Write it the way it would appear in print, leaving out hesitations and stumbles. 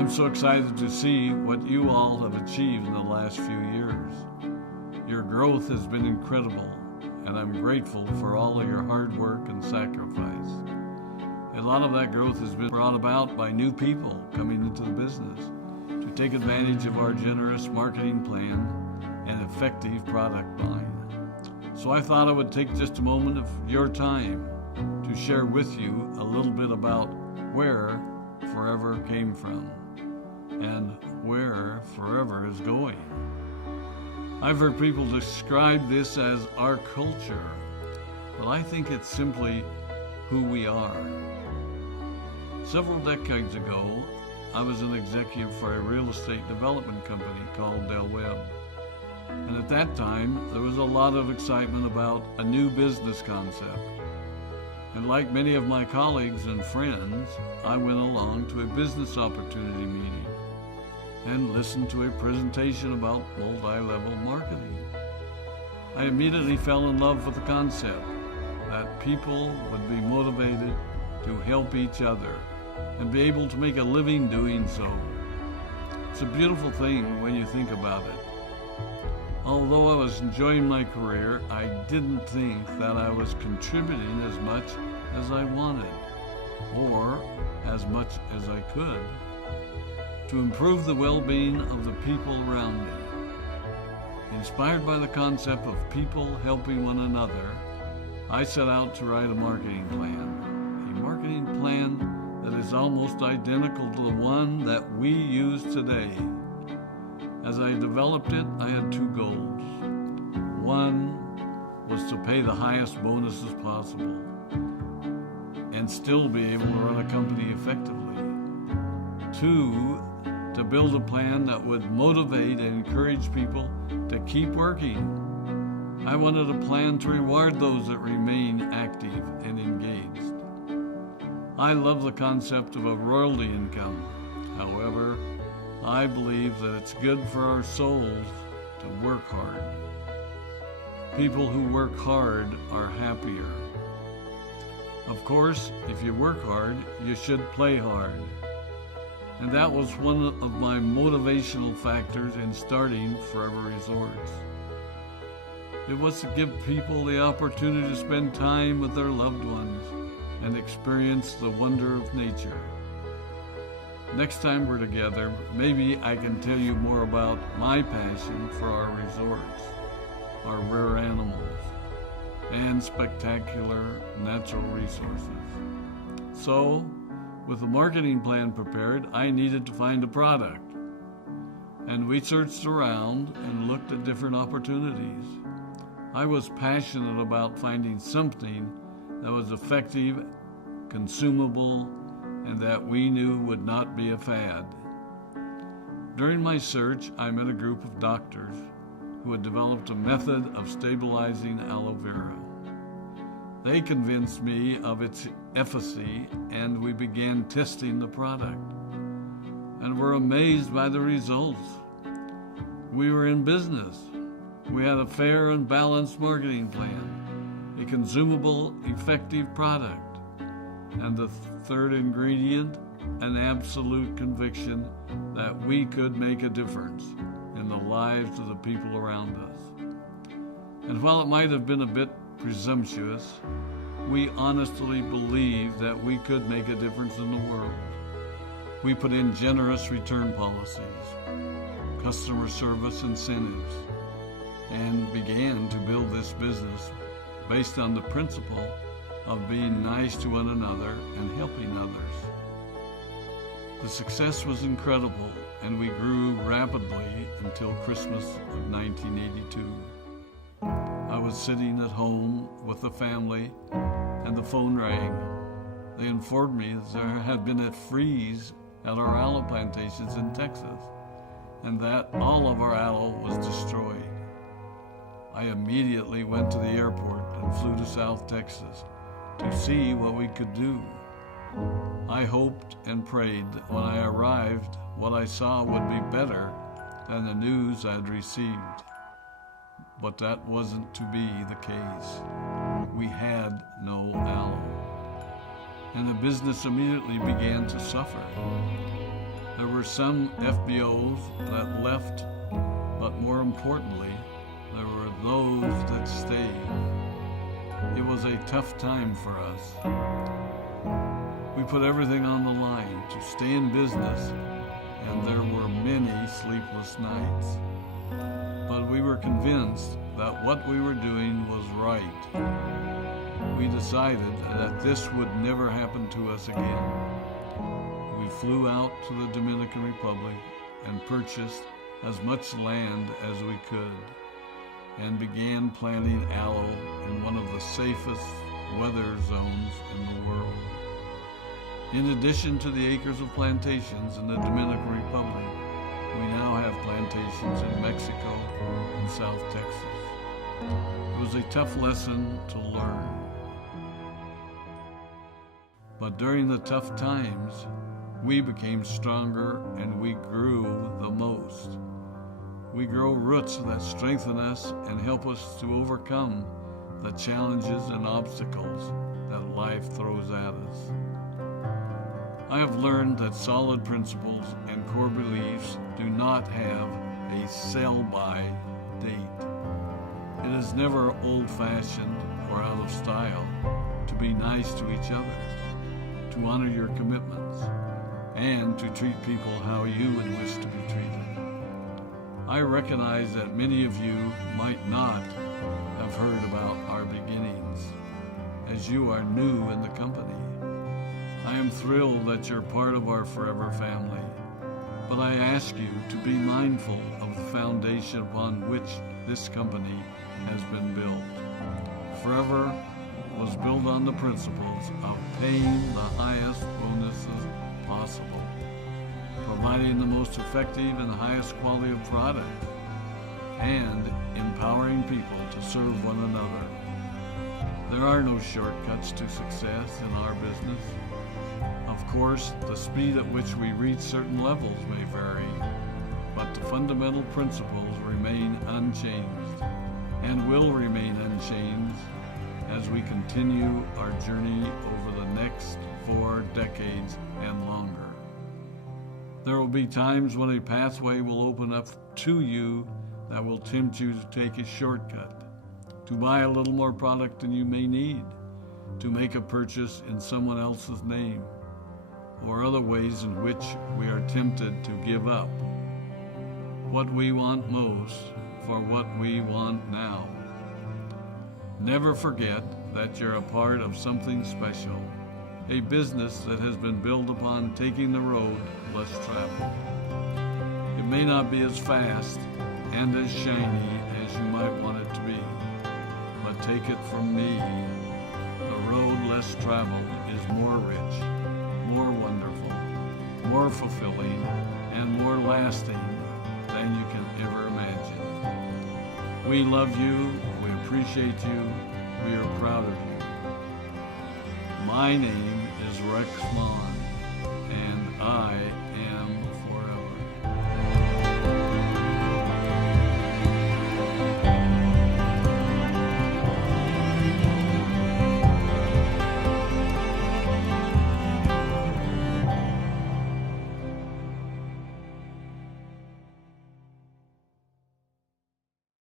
I'm so excited to see what you all have achieved in the last few years. Your growth has been incredible, and I'm grateful for all of your hard work and sacrifice. A lot of that growth has been brought about by new people coming into the business to take advantage of our generous marketing plan and effective product line. So I thought I would take just a moment of your time to share with you a little bit about where Forever came from and where Forever is going. I've heard people describe this as our culture, but I think it's simply who we are. Several decades ago, I was an executive for a real estate development company called Del Webb. And at that time, there was a lot of excitement about a new business concept. And like many of my colleagues and friends, I went along to a business opportunity meeting and listened to a presentation about multi-level marketing. I immediately fell in love with the concept that people would be motivated to help each other and be able to make a living doing so. It's a beautiful thing when you think about it. Although I was enjoying my career, I didn't think that I was contributing as much as I wanted, or as much as I could, to improve the well-being of the people around me. Inspired by the concept of people helping one another, I set out to write a marketing plan that is almost identical to the one that we use today. As I developed it, I had two goals. One was to pay the highest bonuses possible and still be able to run a company effectively. Two, to build a plan that would motivate and encourage people to keep working. I wanted a plan to reward those that remain active and engaged. I love the concept of a royalty income. However, I believe that it's good for our souls to work hard. People who work hard are happier. Of course, if you work hard, you should play hard. And that was one of my motivational factors in starting Forever Resorts. It was to give people the opportunity to spend time with their loved ones and experience the wonder of nature. Next time we're together, maybe I can tell you more about my passion for our resorts, our rare animals, and spectacular natural resources. So, with the marketing plan prepared, I needed to find a product. And we searched around and looked at different opportunities. I was passionate about finding something that was effective, consumable, and that we knew would not be a fad. During my search, I met a group of doctors who had developed a method of stabilizing aloe vera. They convinced me of its efficacy, and we began testing the product, and were amazed by the results. We were in business. We had a fair and balanced marketing plan, a consumable, effective product, and the third ingredient, an absolute conviction that we could make a difference in the lives of the people around us. And while it might have been a bit presumptuous, we honestly believed that we could make a difference in the world. We put in generous return policies, customer service incentives, and began to build this business based on the principle of being nice to one another and helping others. The success was incredible, and we grew rapidly until Christmas of 1982. I was sitting at home with the family, and the phone rang. They informed me that there had been a freeze at our aloe plantations in Texas, and that all of our aloe was destroyed. I immediately went to the airport and flew to South Texas to see what we could do. I hoped and prayed that when I arrived, what I saw would be better than the news I'd received. But that wasn't to be the case. We had no aloe. And the business immediately began to suffer. There were some FBOs that left, but more importantly, there were those that stayed. It was a tough time for us. We put everything on the line to stay in business, and there were many sleepless nights. But we were convinced that what we were doing was right. We decided that this would never happen to us again. We flew out to the Dominican Republic and purchased as much land as we could and began planting aloe in one of the safest weather zones in the world. In addition to the acres of plantations in the Dominican Republic, we now have plantations in Mexico and South Texas. It was a tough lesson to learn. But during the tough times, we became stronger and we grew the most. We grow roots that strengthen us and help us to overcome the challenges and obstacles that life throws at us. I have learned that solid principles and core beliefs do not have a sell-by date. It is never old-fashioned or out of style to be nice to each other, to honor your commitments, and to treat people how you would wish to be treated. I recognize that many of you might not have heard about our beginnings, as you are new in the company. I am thrilled that you're part of our forever family, but I ask you to be mindful of the foundation upon which this company has been built. Forever was built on the principles of paying the highest bonuses possible, providing the most effective and highest quality of product, and empowering people to serve one another. There are no shortcuts to success in our business. Of course, the speed at which we reach certain levels may vary, but the fundamental principles remain unchanged and will remain unchanged as we continue our journey over the next 4 decades and longer. There will be times when a pathway will open up to you that will tempt you to take a shortcut, to buy a little more product than you may need, to make a purchase in someone else's name, or other ways in which we are tempted to give up what we want most for what we want now. Never forget that you're a part of something special, a business that has been built upon taking the road less traveled. It may not be as fast and as shiny as you might want it to be, but take it from me, the road less traveled is more rich, more wonderful, more fulfilling, and more lasting than you can ever imagine. We love you, we appreciate you, we are proud of you. My name is Rex Mon, and I